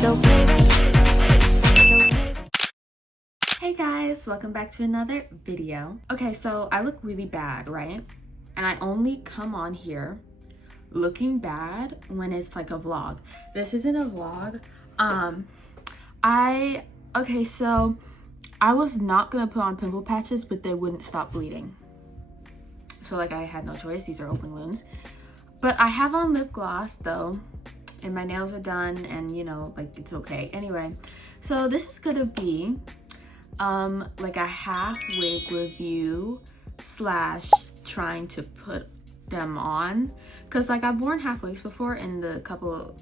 Hey guys, welcome back to another video. Okay, so I look really bad, right? And I only come on here looking bad when it's like a vlog. This isn't a vlog. Okay, so I was not gonna put on pimple patches, but they wouldn't stop bleeding. So like I had no choice, these are open wounds. But I have on lip gloss though, and my nails are done, and you know, like it's okay. Anyway, so this is gonna be like a half-wig review slash trying to put them on, because like I've worn half-wigs before in the couple of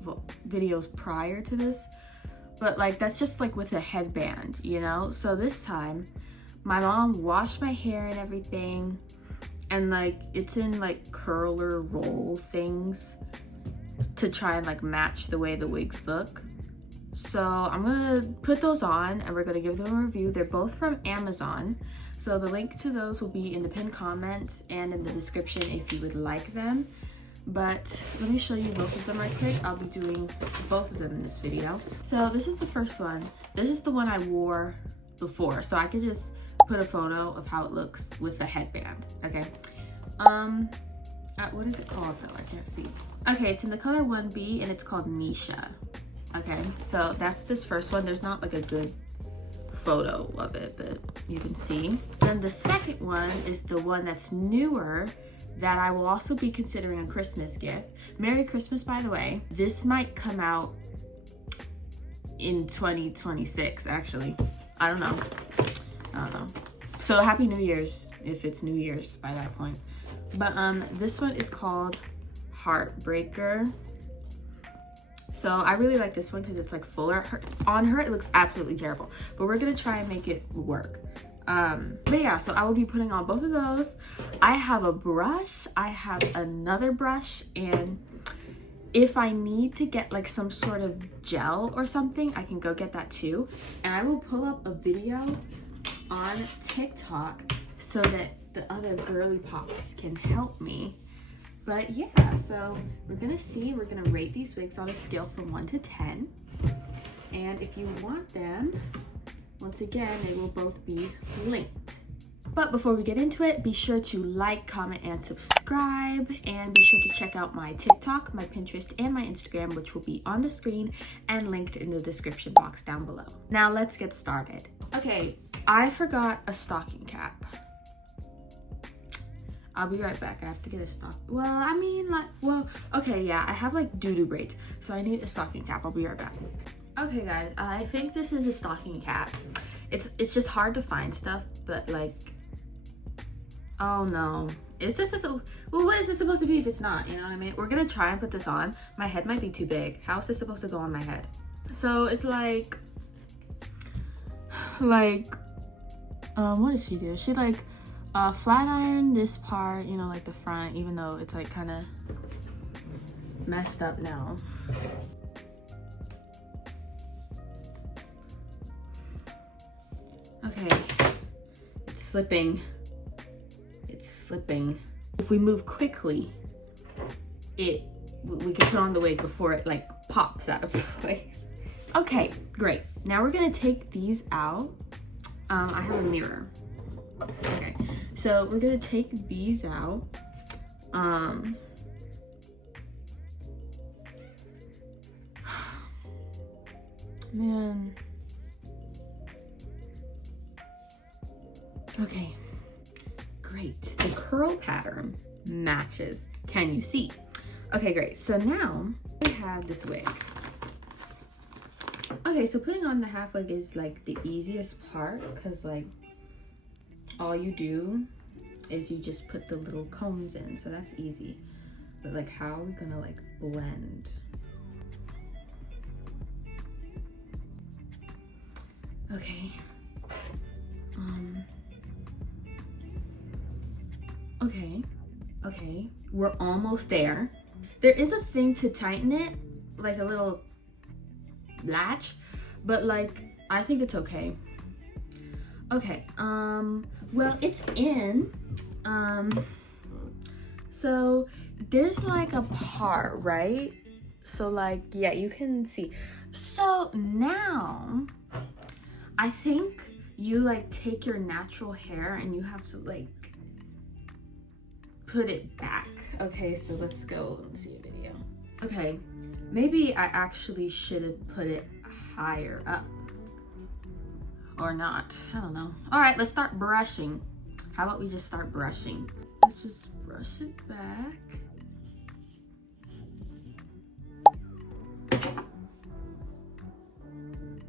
videos prior to this, but like that's just like with a headband, you know. So this time my mom washed my hair and everything, and like it's in like curler roll things to try and like match the way the wigs look. So I'm gonna put those on and we're gonna give them a review. They're both from Amazon, so the link to those will be in the pinned comments and in the description if you would like them. But let me show you both of them right quick. I'll be doing both of them in this video. So this is the first one. This is the one I wore before, so I could just put a photo of how it looks with a headband. Okay, what is it called though? I can't see. Okay, it's in the color 1B and it's called Misha. Okay, so that's this first one. There's not like a good photo of it, but you can see. Then the second one is the one that's newer that I will also be considering a Christmas gift. Merry Christmas, by the way. This might come out in 2026, actually. I don't know. So happy New Year's if it's New Year's by that point. But this one is called Heartbreaker. So I really like this one because it's like fuller. On her it looks absolutely terrible, but we're gonna try and make it work. But yeah, so I will be putting on both of those. I have a brush, I have another brush, and if I need to get like some sort of gel or something, I can go get that too. And I will pull up a video on TikTok so that the other girly pops can help me. But yeah, so we're gonna see, we're gonna rate these wigs on a scale from 1 to 10. And if you want them, once again, they will both be linked. But before we get into it, be sure to like, comment, and subscribe. And be sure to check out my TikTok, my Pinterest, and my Instagram, which will be on the screen and linked in the description box down below. Now let's get started. Okay, I forgot a stocking cap. I'll be right back. I have to get a okay, yeah, I have like doo-doo braids, so I need a stocking cap. I'll be right back. Okay guys, I think this is a stocking cap. It's just hard to find stuff, but like, oh no. What is this supposed to be if it's not, you know what I mean? We're gonna try and put this on. My head might be too big. How is this supposed to go on my head? So it's like, what does she do? She like, flat iron this part, you know, like the front, even though it's like kind of messed up now. Okay, it's slipping. If we move quickly, we can put on the wig before it like pops out of place. Okay, great. Now we're gonna take these out. I have a mirror. Okay, so we're gonna take these out. Man. Okay, great. The curl pattern matches. Can you see? Okay, great. So now we have this wig. Okay, so putting on the half wig is like the easiest part, because like all you do is you just put the little combs in, so that's easy. But like, how are we gonna like blend? Okay. Okay, we're almost there. There is a thing to tighten it, like a little latch, but like I think it's okay. Okay, well, it's in. So there's like a part, right? So like, yeah, you can see. So now I think you like take your natural hair and you have to like put it back. Okay, so let's go and see a video. Okay, maybe I actually should have put it higher up or not. I don't know. All right, let's start brushing. How about we just start brushing? Let's just brush it back.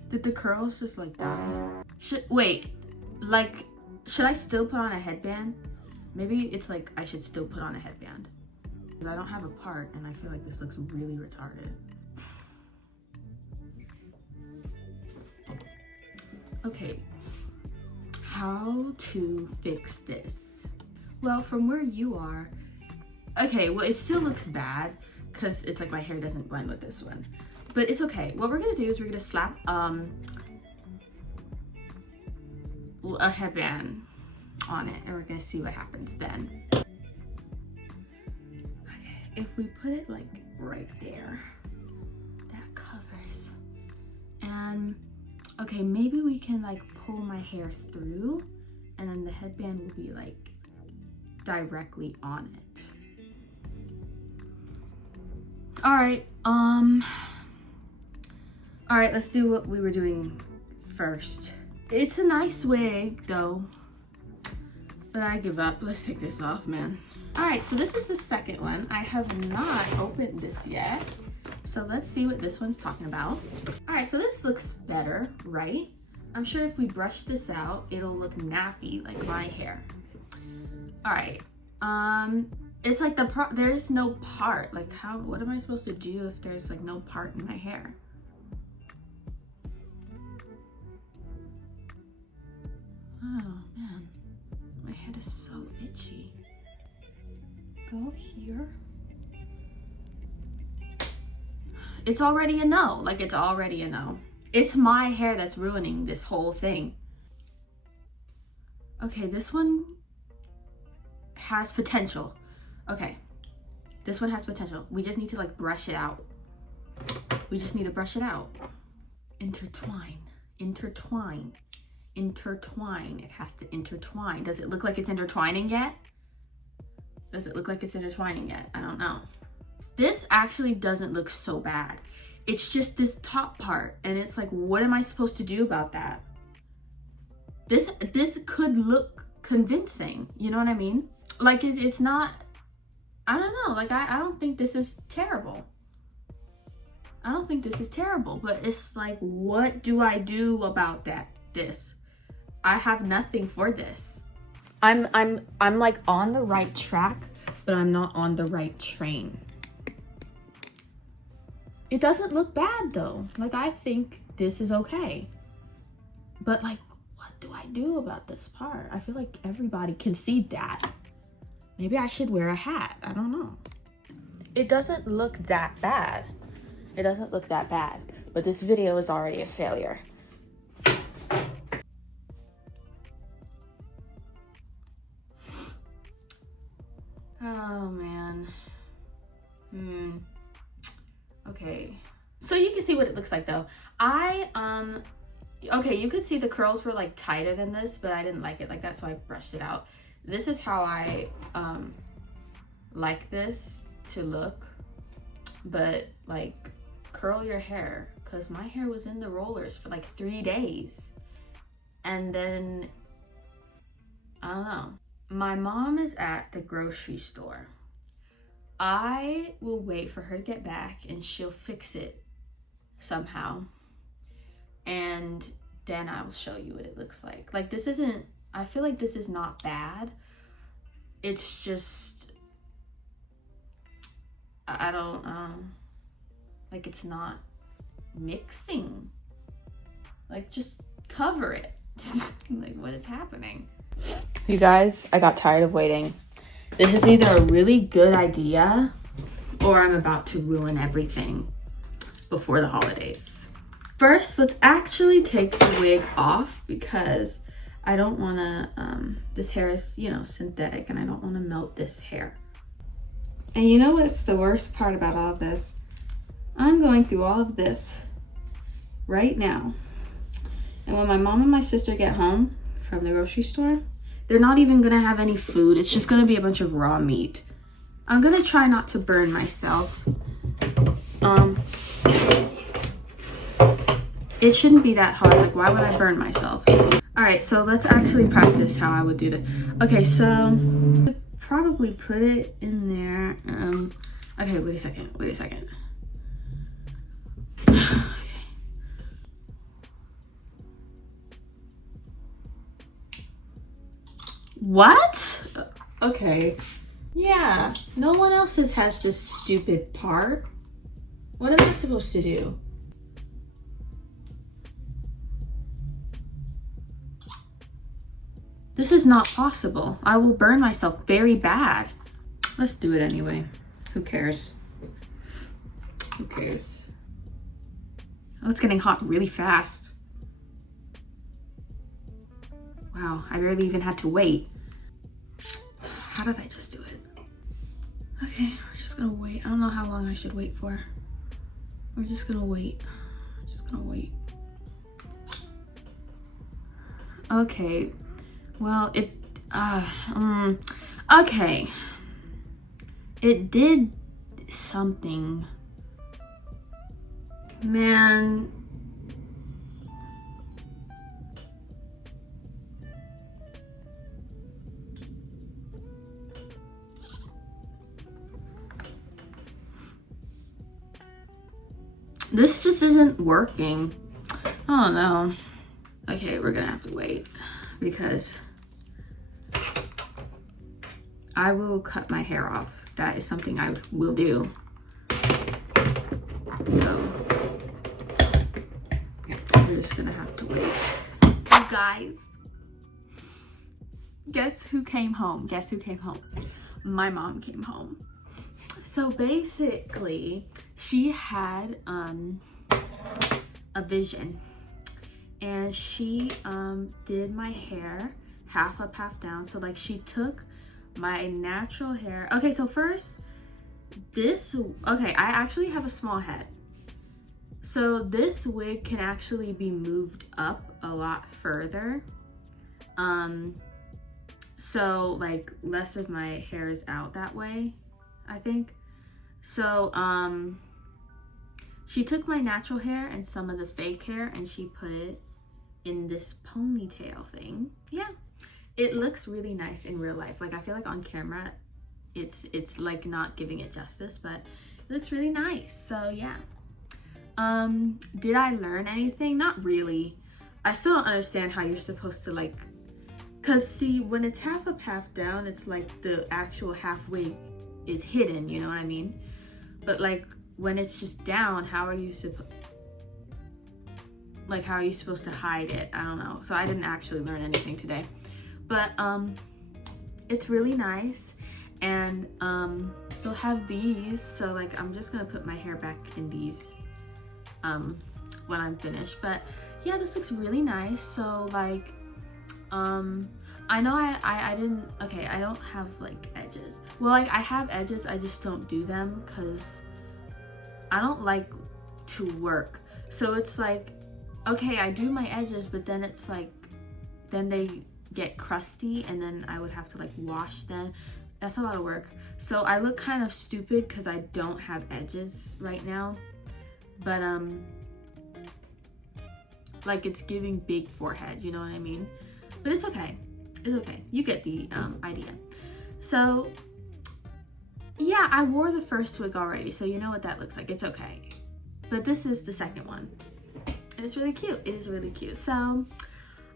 Did the curls just like die? Wait, like, should I still put on a headband? Maybe it's like I should still put on a headband. Because I don't have a part and I feel like this looks really retarded. Okay, how to fix this? Well, from where you are, okay, well, it still looks bad because it's like my hair doesn't blend with this one. But it's okay. What we're gonna do is we're gonna slap a headband on it and we're gonna see what happens then. Okay, if we put it like right there, that covers. And okay, maybe we can like pull my hair through and then the headband will be like directly on it. All right, let's do what we were doing first. It's a nice wig though, but I give up. Let's take this off, man. All right, so this is the second one. I have not opened this yet. So let's see what this one's talking about. All right, so this looks better, right? I'm sure if we brush this out, it'll look nappy like my hair. All right, it's like there is no part. Like what am I supposed to do if there's like no part in my hair? Oh man, my head is so itchy. Go here. It's already a no, like it's already a no. It's my hair that's ruining this whole thing. Okay, this one has potential. Okay, this one has potential. We just need to like brush it out. We just need to brush it out. Intertwine, intertwine. Intertwine. It has to intertwine. Does it look like it's intertwining yet? Does it look like it's intertwining yet? I don't know. This actually doesn't look so bad. It's just this top part and it's like, what am I supposed to do about that? This could look convincing, you know what I mean? Like it's not, I don't know, like I don't think this is terrible. I don't think this is terrible, but it's like, what do I do about this? I have nothing for this. I'm like on the right track, but I'm not on the right train. It doesn't look bad though. Like I think this is okay. But like, what do I do about this part? I feel like everybody can see that. Maybe I should wear a hat. I don't know. It doesn't look that bad. It doesn't look that bad, but this video is already a failure. Oh man. Okay, so you can see what it looks like though. Okay, you could see the curls were like tighter than this, but I didn't like it like that, so I brushed it out. This is how I like this to look, but like curl your hair, because my hair was in the rollers for like 3 days, and then I don't know. My mom is at the grocery store. I will wait for her to get back and she'll fix it somehow. And then I will show you what it looks like. Like this isn't, I feel like this is not bad. It's just, I don't, like it's not mixing. Like just cover it. Just like what is happening? You guys, I got tired of waiting. This is either a really good idea or I'm about to ruin everything before the holidays. First, let's actually take the wig off because I don't want to, this hair is, you know, synthetic and I don't want to melt this hair. And you know what's the worst part about all this? I'm going through all of this right now. And when my mom and my sister get home from the grocery store, they're not even gonna have any food. It's just gonna be a bunch of raw meat. I'm gonna try not to burn myself. It shouldn't be that hard. Like, why would I burn myself? All right, so let's actually practice how I would do this. Okay, so probably put it in there. Okay, wait a second. What? Okay. Yeah, no one else's has this stupid part. What am I supposed to do? This is not possible. I will burn myself very bad. Let's do it anyway. Who cares? Who cares? Oh, it's getting hot really fast. Wow, I barely even had to wait. How did I just do it? Okay, we're just gonna wait. I don't know how long I should wait for. We're just gonna wait. Okay. Well, okay. It did something. Man. This just isn't working. Oh no. Okay, we're gonna have to wait because I will cut my hair off. That is something I will do. So we're just gonna have to wait. You guys, guess who came home? Guess who came home? My mom came home. So basically, she had a vision, and she did my hair half up, half down. So like she took my natural hair. Okay, so first I actually have a small head. So this wig can actually be moved up a lot further. So like less of my hair is out that way, I think. So she took my natural hair and some of the fake hair and she put it in this ponytail thing. Yeah, it looks really nice in real life. Like I feel like on camera it's like not giving it justice, but it looks really nice. So yeah. Did I learn anything? Not really. I still don't understand how you're supposed to like, cause see, when it's half up, half down, it's like the actual half wig is hidden, you know what I mean? But like when it's just down, how are you supposed to hide it? I don't know. So I didn't actually learn anything today, but it's really nice. And still have these, so like I'm just gonna put my hair back in these when I'm finished. But yeah, this looks really nice. So like I know I didn't, okay, I don't have like edges. Well, like I have edges, I just don't do them because I don't like to work. So it's like, okay, I do my edges, but then it's like, then they get crusty and then I would have to like wash them. That's a lot of work. So I look kind of stupid because I don't have edges right now. But like it's giving big forehead, you know what I mean? But it's okay. It's okay. You get the idea. So yeah, I wore the first wig already, so you know what that looks like. It's okay. But this is the second one. And it's really cute. It is really cute. So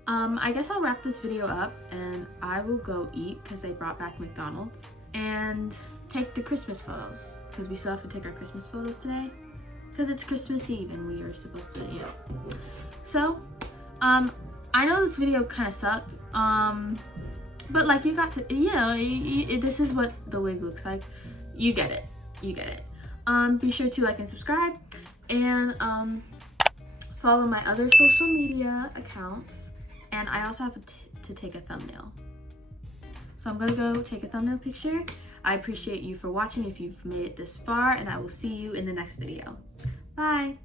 I guess I'll wrap this video up and I will go eat because they brought back McDonald's and take the Christmas photos because we still have to take our Christmas photos today because it's Christmas Eve and we are supposed to, you know. So I know this video kind of sucked, but like you got to, you know, this is what the wig looks like. You get it. You get it. Be sure to like and subscribe and follow my other social media accounts. And I also have to take a thumbnail. So I'm gonna go take a thumbnail picture. I appreciate you for watching if you've made it this far, and I will see you in the next video. Bye.